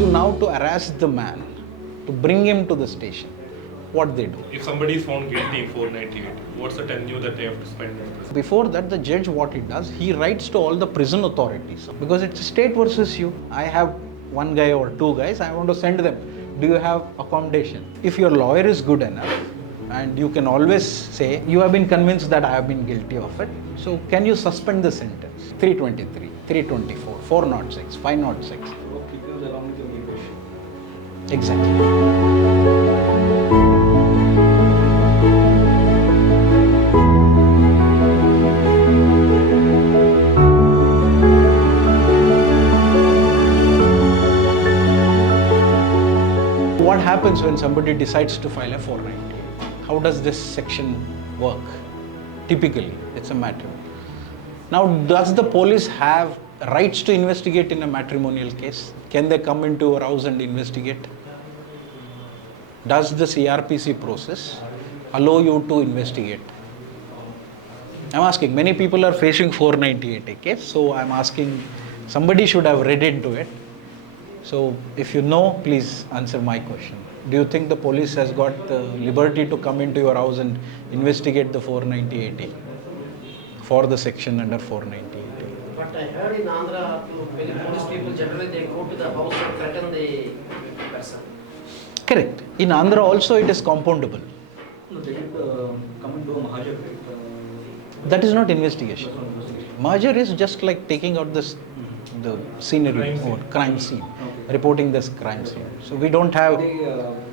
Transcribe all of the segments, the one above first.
to harass the man, to bring him to the station. What they do. If somebody is found guilty in 498, what's the tenure that they have to spend in prison? Before that, the judge, what he does, he writes to all the prison authorities. Because it's state versus you. I have one guy or two guys, I want to send them. Do you have accommodation? If your lawyer is good enough, and you can always say, you have been convinced that I have been guilty of it, so can you suspend the sentence? 323, 324, 406, 506. Pickles along with your immigration. Exactly. What happens when somebody decides to file a 498? How does this section work? Typically, it's a matrimony. Now, does the police have rights to investigate in a matrimonial case? Can they come into your house and investigate? Does the CRPC process allow you to investigate? I'm asking, many people are facing 498 case, so I'm asking, somebody should have read into it. So if you know, please answer my question. Do you think the police has got the liberty to come into your house and investigate the 498 for the section under 498? But I heard in Andhra, many police people generally they go to the house and threaten the person. Correct. In Andhra also it is compoundable. No, they could come and do a Mahajar, right? That is not investigation. Merger is just like taking out the scenery or crime scene, reporting this crime scene. So we don't have... They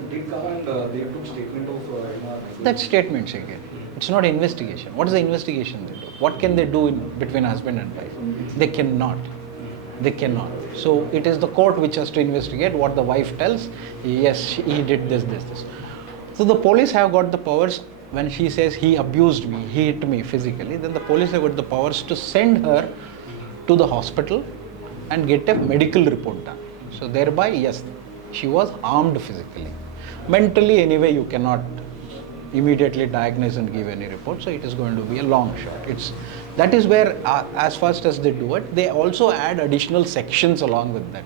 did come and they took statement of... That statements again. It's not investigation. What is the investigation they do? What can they do between husband and wife? They cannot. They cannot. So it is the court which has to investigate what the wife tells. Yes, he did this. So the police have got the powers. When she says he abused me, he hit me physically, then the police have got the powers to send her to the hospital and get a medical report done. So thereby, yes, she was harmed physically. Mentally, anyway, you cannot immediately diagnose and give any report, so it is going to be a long shot. That is where, as fast as they do it, they also add additional sections along with that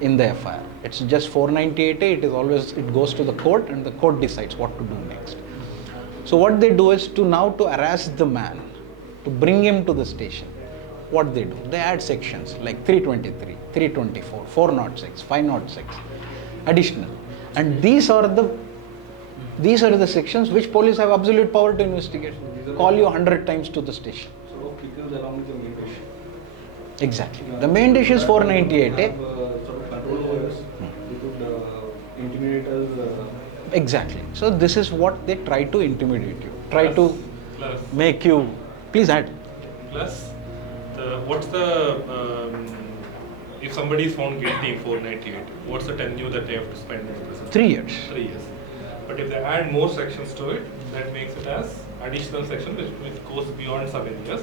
in the FIR. It's just 498A, it goes to the court and the court decides what to do next. So what they do is to harass the man, to bring him to the station. What they do? They add sections like 323, 324, 406, 506, additional. And these are the sections which police have absolute power to investigate. Call you 100 times to the station. So pickles along with your main dish. Exactly. The main dish is 498A. Sort of control over us. They could intimidate us. Exactly. So this is what they try to intimidate you. Try to Plus, make you... Please add. plus what's the... if somebody is found guilty in 498, what's the tenure that they have to spend in prison? 3 years. 3 years. But if they add more sections to it, that makes it as additional section which goes beyond 7 years.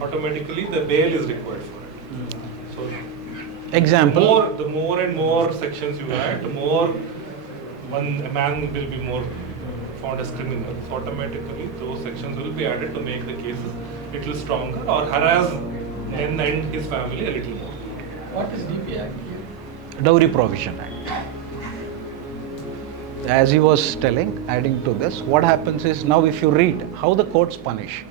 Automatically the bail is required for it. So Example. the more and more sections you add, the more a man will be more found as criminal. So automatically those sections will be added to make the cases a little stronger or harass and his family a little more. What is DP Act? Dowry Provision Act. As he was telling, adding to this, what happens is, now if you read how the courts punish,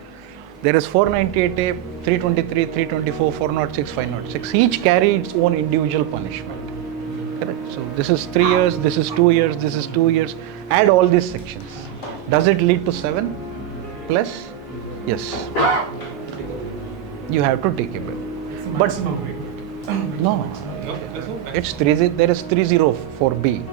there is 498A, 323, 324, 406, 506. Each carry its own individual punishment. Correct? So this is 3 years, this is 2 years, this is 2 years. Add all these sections. Does it lead to 7 plus? Yes. You have to take a bill. But no, it's there is 304B,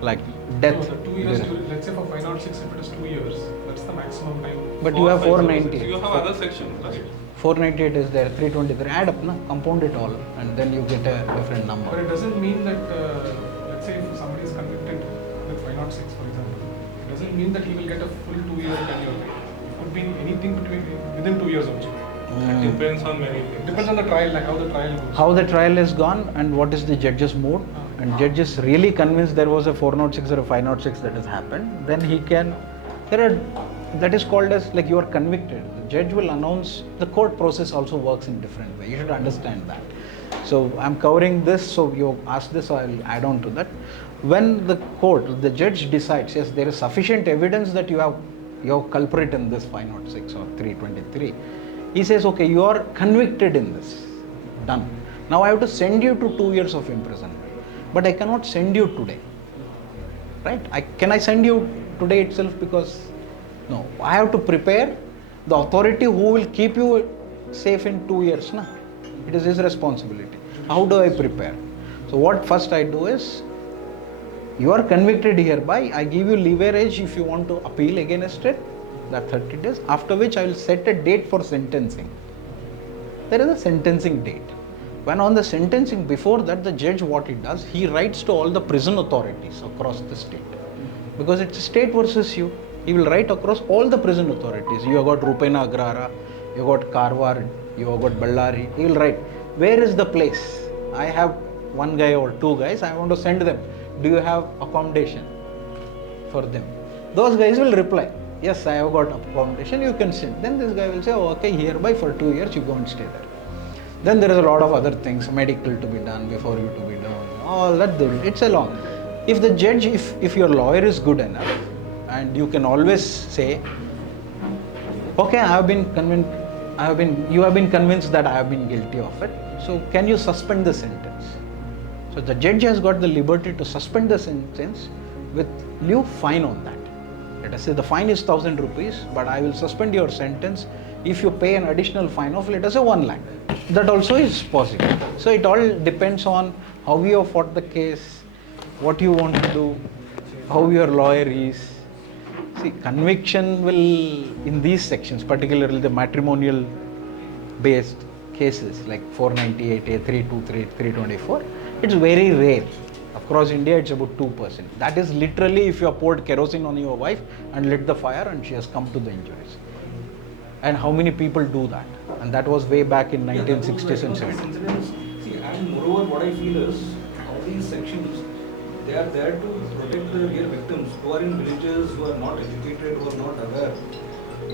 like death. No, the 2 years, let's say for 506, if it is 2 years, that's the maximum time. But you have So 498. you have other sections, right? 498 is there, 323. Add up, na? Compound it all, and then you get a different But number. it doesn't mean that, let's say if somebody is convicted with 506, for example, it doesn't mean that he will get a full 2 year tenure. It could be anything within 2 years also. It depends on many things. Depends on the trial, like how the trial goes. How the trial is gone and what is the judge's mood, and judge is really convinced there was a 406 or a 506 that has happened, then he can, that is called as like you are convicted. The judge will announce, the court process also works in different way. You should understand that. So I'm covering this, so you asked this, so I'll add on to that. When the court, the judge decides, yes, there is sufficient evidence that you have your culprit in this 506 or 323, he says, okay, you are convicted in this. Done. Now I have to send you to 2 years of imprisonment. But I cannot send you today. Right? Can I send you today itself? Because no, I have to prepare the authority who will keep you safe in 2 years. Na? It is his responsibility. How do I prepare? So what first I do is, you are convicted hereby, I give you leverage if you want to appeal against it, that 30 days, after which I will set a date for sentencing. There is a sentencing date. When on the sentencing, before that, the judge, what he does, he writes to all the prison authorities across the state. Because it's state versus you. He will write across all the prison authorities. You have got Rupena Agrara, you have got Karwar, you have got Ballari. He will write, where is the place? I have one guy or two guys, I want to send them. Do you have accommodation for them? Those guys will reply, yes, I have got accommodation, you can send. Then this guy will say, oh, okay, hereby for 2 years you go and stay there. Then there is a lot of other things, medical to be done, before you to be done, all that, it's a long. If the judge, if your lawyer is good enough, and you can always say, okay, you have been convinced that I have been guilty of it, so can you suspend the sentence? So the judge has got the liberty to suspend the sentence with lieu fine on that. Let us say the fine is 1,000 rupees, but I will suspend your sentence if you pay an additional fine of, let us say, 1 lakh. That also is possible. So it all depends on how you have fought the case, what you want to do, how your lawyer is. See, conviction will, in these sections, particularly the matrimonial based cases like 498A, 323, 324, it's very rare. Across India, it's about 2%. That is literally if you have poured kerosene on your wife and lit the fire and she has come to the injuries. And how many people do that? And that was way back in 1960s and 70s. See, and moreover, what I feel is, all these sections, they are there to protect the real victims who are in villages, who are not educated, who are not aware.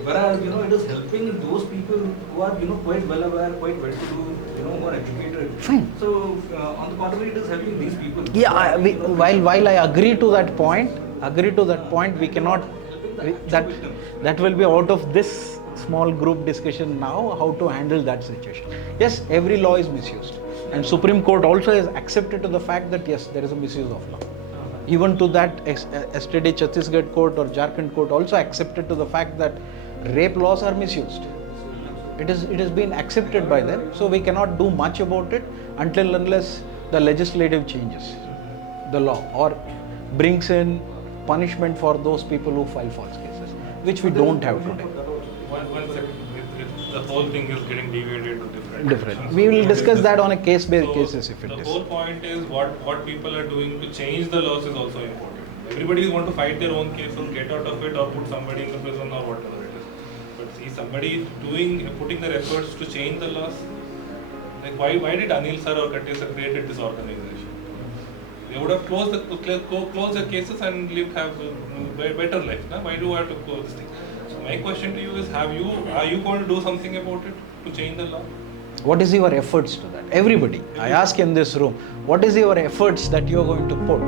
Whereas, it is helping those people who are, quite well aware, quite well to do, who are educated. Fine. So, on the contrary, it is helping these people. Yeah, while I agree to that point, we cannot, that will be out of this small group discussion now, how to handle that situation. Yes, every law is misused. And Supreme Court also has accepted to the fact that yes, there is a misuse of law. Even to that, yesterday Chhattisgarh court or Jharkhand court also accepted to the fact that rape laws are misused. It has been accepted by them, so we cannot do much about it unless the legislative changes the law or brings in punishment for those people who file false cases, which we don't have today. One second, the whole thing is getting deviated to different. We will discuss that on a case-based cases if it is. The whole point is what people are doing to change the laws is also important. Everybody want to fight their own case or get out of it or put somebody in the prison or whatever it is. But see, somebody putting their efforts to change the laws. Like why did Anil sir or Katte sir created this organization? They would have closed the cases and have a better life. Na? Why do I have to close this thing? So my question to you is, are you going to do something about it to change the law? What is your efforts to that? Everybody, I ask in this room, what is your efforts that you are going to put?